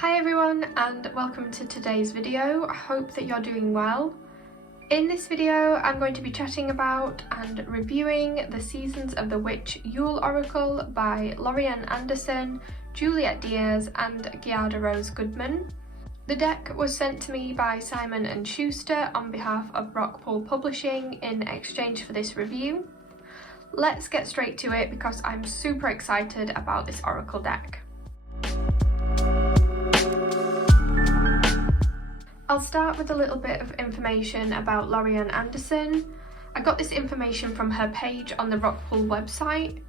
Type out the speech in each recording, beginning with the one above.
Hi everyone and welcome to today's video. I hope that you're doing well. In this video I'm going to be chatting about and reviewing the Seasons of the Witch Yule Oracle by Lorriane Anderson, Juliet Diaz and Giada Rose Goodman. The deck was sent to me by Simon and Schuster on behalf of Rockpool Publishing in exchange for this review. Let's get straight to it because I'm super excited about this Oracle deck. I'll start with a little bit of information about Lorriane Anderson. I got this information from her page on the Rockpool website.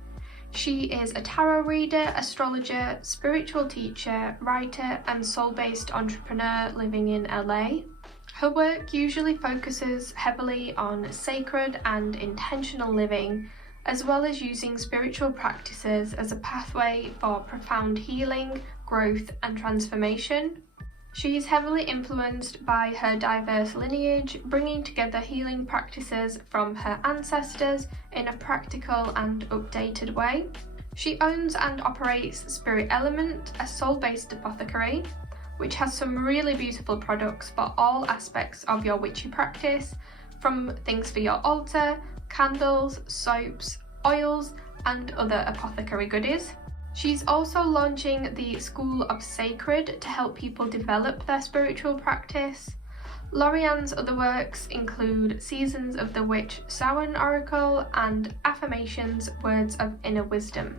She is a tarot reader, astrologer, spiritual teacher, writer and soul-based entrepreneur living in LA. Her work usually focuses heavily on sacred and intentional living, as well as using spiritual practices as a pathway for profound healing, growth and transformation. She is heavily influenced by her diverse lineage, bringing together healing practices from her ancestors in a practical and updated way. She owns and operates Spirit Element, a soul-based apothecary, which has some really beautiful products for all aspects of your witchy practice, from things for your altar, candles, soaps, oils, and other apothecary goodies. She's also launching the School of Sacred to help people develop their spiritual practice. Lorriane's other works include Seasons of the Witch Samhain Oracle and Affirmations Words of Inner Wisdom.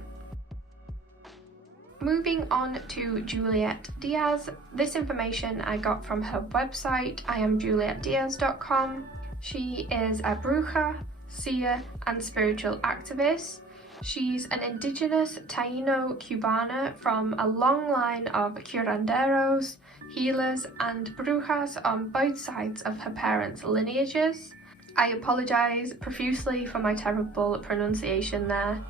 Moving on to Juliet Diaz, this information I got from her website, iamjulietdiaz.com. She is a bruja, seer and spiritual activist. She's an indigenous Taino Cubana from a long line of curanderos, healers and brujas on both sides of her parents' lineages. I apologise profusely for my terrible pronunciation there.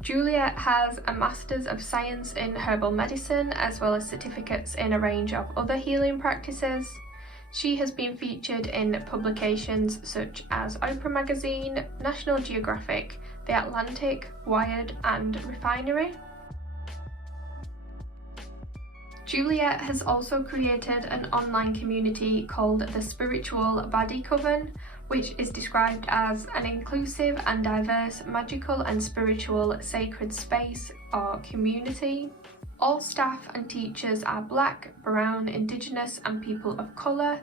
Juliet has a Master's of Science in Herbal Medicine as well as certificates in a range of other healing practices. She has been featured in publications such as Oprah Magazine, National Geographic, The Atlantic, Wired and Refinery. Juliet has also created an online community called the Spiritual Baddie Coven, which is described as an inclusive and diverse magical and spiritual sacred space or community. All staff and teachers are Black, Brown, Indigenous and people of colour,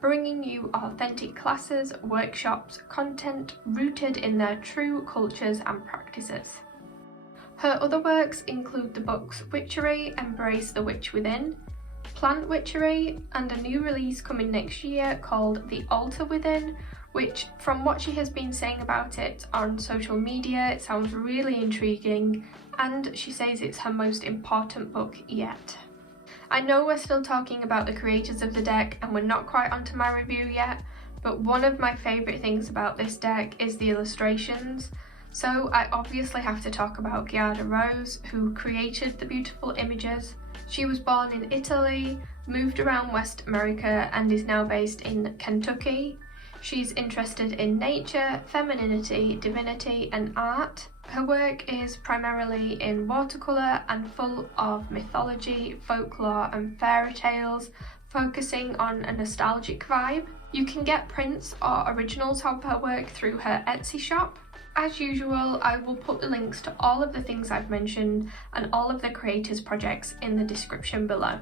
bringing you authentic classes, workshops, content rooted in their true cultures and practices. Her other works include the books Witchery, Embrace the Witch Within, Plant Witchery, and a new release coming next year called The Altar Within, which, from what she has been saying about it on social media, it sounds really intriguing, and she says it's her most important book yet. I know we're still talking about the creators of the deck and we're not quite onto my review yet, but one of my favourite things about this deck is the illustrations. So I obviously have to talk about Giada Rose, who created the beautiful images. She was born in Italy, moved around West America and is now based in Kentucky. She's interested in nature, femininity, divinity and art. Her work is primarily in watercolour and full of mythology, folklore and fairy tales, focusing on a nostalgic vibe. You can get prints or originals of her work through her Etsy shop. As usual, I will put the links to all of the things I've mentioned and all of the creators' projects in the description below.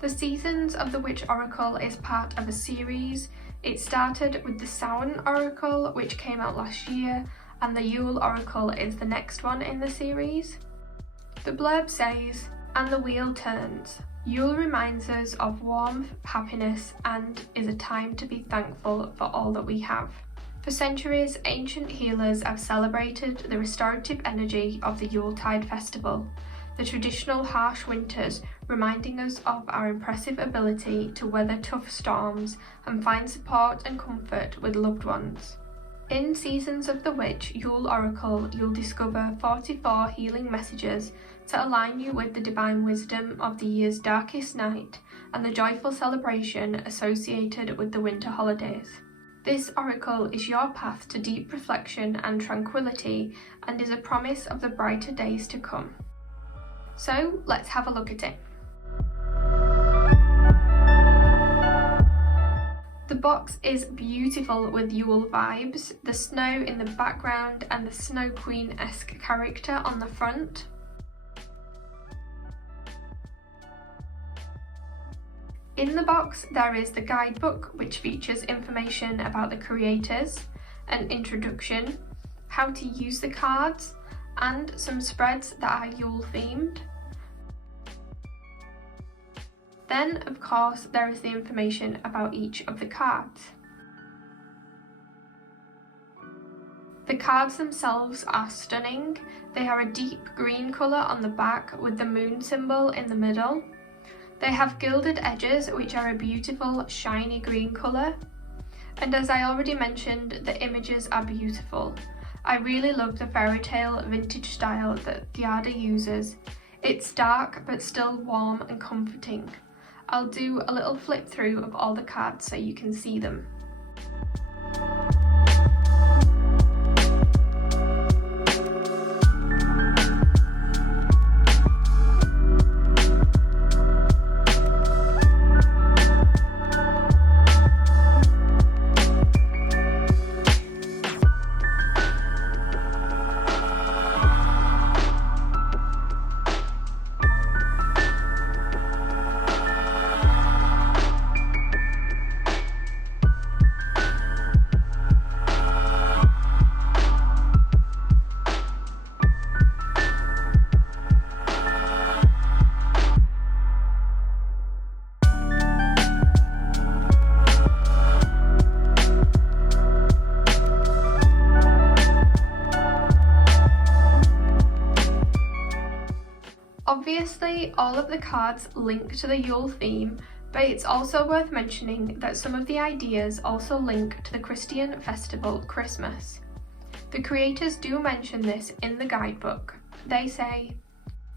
The Seasons of the Witch Oracle is part of a series. It started with the Samhain Oracle, which came out last year, and the Yule Oracle is the next one in the series. The blurb says, "And the wheel turns. Yule reminds us of warmth, happiness, and is a time to be thankful for all that we have." For centuries, ancient healers have celebrated the restorative energy of the Yuletide festival, the traditional harsh winters reminding us of our impressive ability to weather tough storms and find support and comfort with loved ones. In Seasons of the Witch Yule Oracle, you'll discover 44 healing messages to align you with the divine wisdom of the year's darkest night and the joyful celebration associated with the winter holidays. This oracle is your path to deep reflection and tranquility and is a promise of the brighter days to come. So let's have a look at it. The box is beautiful with Yule vibes, the snow in the background and the Snow Queen-esque character on the front. In the box there is the guidebook, which features information about the creators, an introduction, how to use the cards, and some spreads that are Yule themed. Then, of course, there is the information about each of the cards. The cards themselves are stunning. They are a deep green colour on the back with the moon symbol in the middle. They have gilded edges, which are a beautiful shiny green colour. And as I already mentioned, the images are beautiful. I really love the fairy tale vintage style that Giada uses. It's dark but still warm and comforting. I'll do a little flip through of all the cards so you can see them. Obviously, all of the cards link to the Yule theme, but it's also worth mentioning that some of the ideas also link to the Christian festival Christmas. The creators do mention this in the guidebook. They say,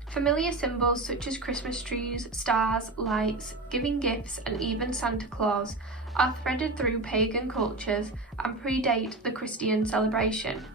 familiar symbols such as Christmas trees, stars, lights, giving gifts, and even Santa Claus are threaded through pagan cultures and predate the Christian celebration.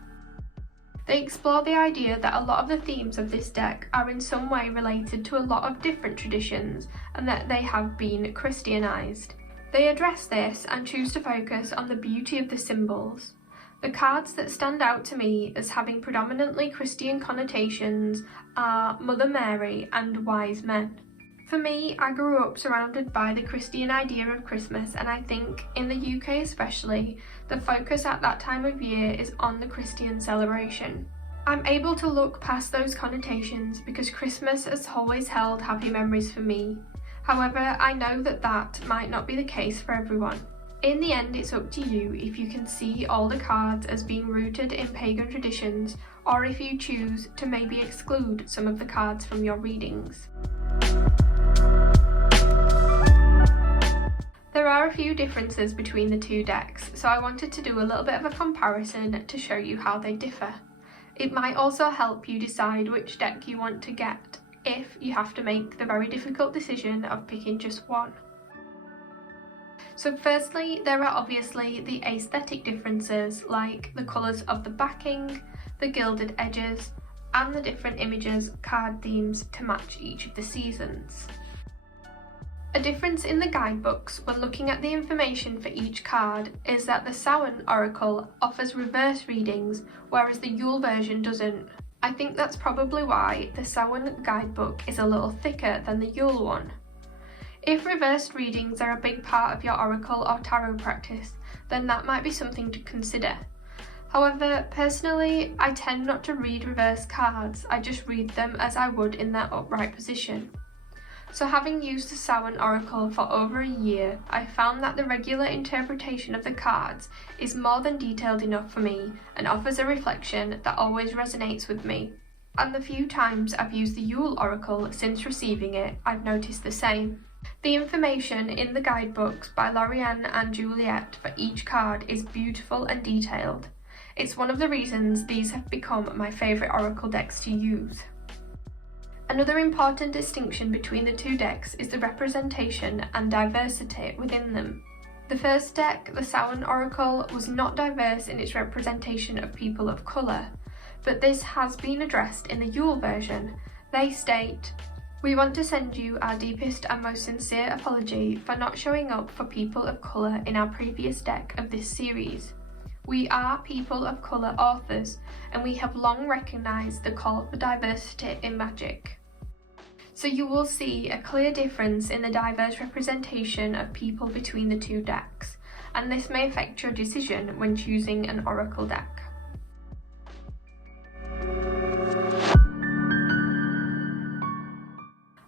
They explore the idea that a lot of the themes of this deck are in some way related to a lot of different traditions and that they have been Christianized. They address this and choose to focus on the beauty of the symbols. The cards that stand out to me as having predominantly Christian connotations are Mother Mary and Wise Men. For me, I grew up surrounded by the Christian idea of Christmas, and I think, in the UK especially, the focus at that time of year is on the Christian celebration. I'm able to look past those connotations because Christmas has always held happy memories for me. However, I know that that might not be the case for everyone. In the end, it's up to you if you can see all the cards as being rooted in pagan traditions, or if you choose to maybe exclude some of the cards from your readings. There are a few differences between the two decks, so I wanted to do a little bit of a comparison to show you how they differ. It might also help you decide which deck you want to get, if you have to make the very difficult decision of picking just one. So firstly, there are obviously the aesthetic differences, like the colours of the backing, the gilded edges, and the different images, card themes to match each of the seasons. A difference in the guidebooks when looking at the information for each card is that the Samhain Oracle offers reverse readings, whereas the Yule version doesn't. I think that's probably why the Samhain guidebook is a little thicker than the Yule one. If reversed readings are a big part of your Oracle or Tarot practice, then that might be something to consider. However, personally, I tend not to read reverse cards, I just read them as I would in their upright position. So having used the Samhain Oracle for over a year, I found that the regular interpretation of the cards is more than detailed enough for me and offers a reflection that always resonates with me. And the few times I've used the Yule Oracle since receiving it, I've noticed the same. The information in the guidebooks by Lorriane and Juliet for each card is beautiful and detailed. It's one of the reasons these have become my favourite Oracle decks to use. Another important distinction between the two decks is the representation and diversity within them. The first deck, the Samhain Oracle, was not diverse in its representation of people of colour, but this has been addressed in the Yule version. They state, "We want to send you our deepest and most sincere apology for not showing up for people of colour in our previous deck of this series. We are people of colour authors, and we have long recognised the call for diversity in magic. So you will see a clear difference in the diverse representation of people between the two decks, and this may affect your decision when choosing an oracle deck."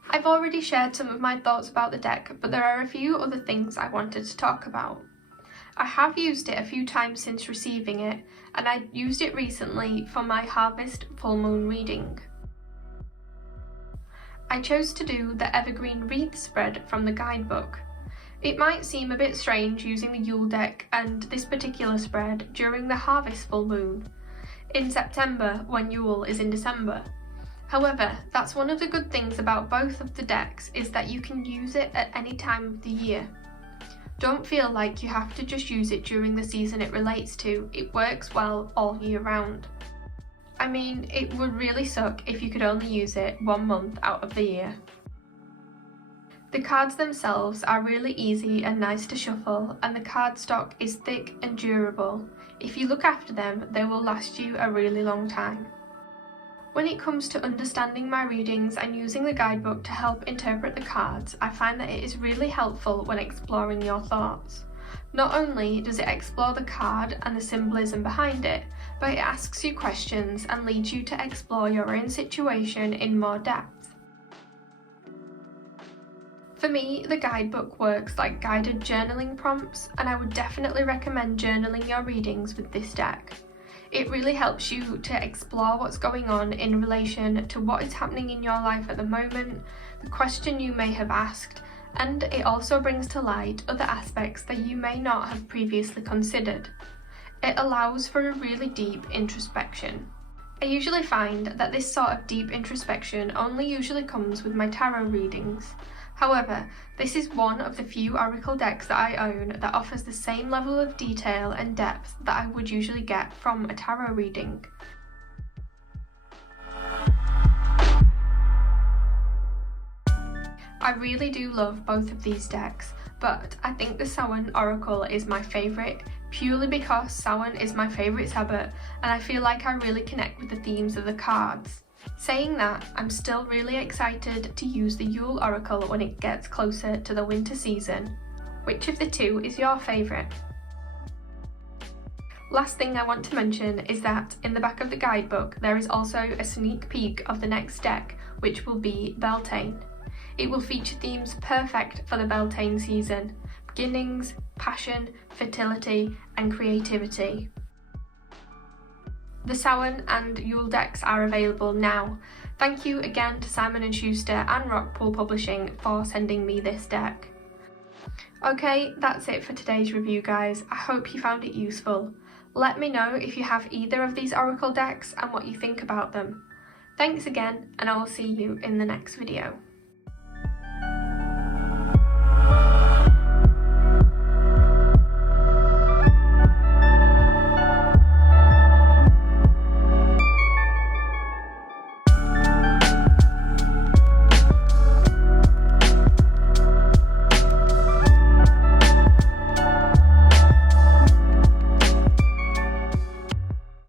I've already shared some of my thoughts about the deck, but there are a few other things I wanted to talk about. I have used it a few times since receiving it, and I used it recently for my Harvest Full Moon reading. I chose to do the Evergreen Wreath spread from the guidebook. It might seem a bit strange using the Yule deck and this particular spread during the Harvest Full Moon, in September when Yule is in December. However, that's one of the good things about both of the decks, is that you can use it at any time of the year. Don't feel like you have to just use it during the season it relates to. It works well all year round. I mean, it would really suck if you could only use it 1 month out of the year. The cards themselves are really easy and nice to shuffle, and the cardstock is thick and durable. If you look after them, they will last you a really long time. When it comes to understanding my readings and using the guidebook to help interpret the cards, I find that it is really helpful when exploring your thoughts. Not only does it explore the card and the symbolism behind it, but it asks you questions and leads you to explore your own situation in more depth. For me, the guidebook works like guided journaling prompts, and I would definitely recommend journaling your readings with this deck. It really helps you to explore what's going on in relation to what is happening in your life at the moment, the question you may have asked, and it also brings to light other aspects that you may not have previously considered. It allows for a really deep introspection. I usually find that this sort of deep introspection only usually comes with my tarot readings. However, this is one of the few oracle decks that I own that offers the same level of detail and depth that I would usually get from a tarot reading. I really do love both of these decks, but I think the Samhain Oracle is my favourite, purely because Samhain is my favourite Sabbath, and I feel like I really connect with the themes of the cards. Saying that, I'm still really excited to use the Yule Oracle when it gets closer to the winter season. Which of the two is your favourite? Last thing I want to mention is that in the back of the guidebook there is also a sneak peek of the next deck, which will be Beltane. It will feature themes perfect for the Beltane season: beginnings, passion, fertility and creativity. The Samhain and Yule decks are available now. Thank you again to Simon and Schuster and Rockpool Publishing for sending me this deck. Okay, that's it for today's review, guys. I hope you found it useful. Let me know if you have either of these oracle decks and what you think about them. Thanks again, and I will see you in the next video.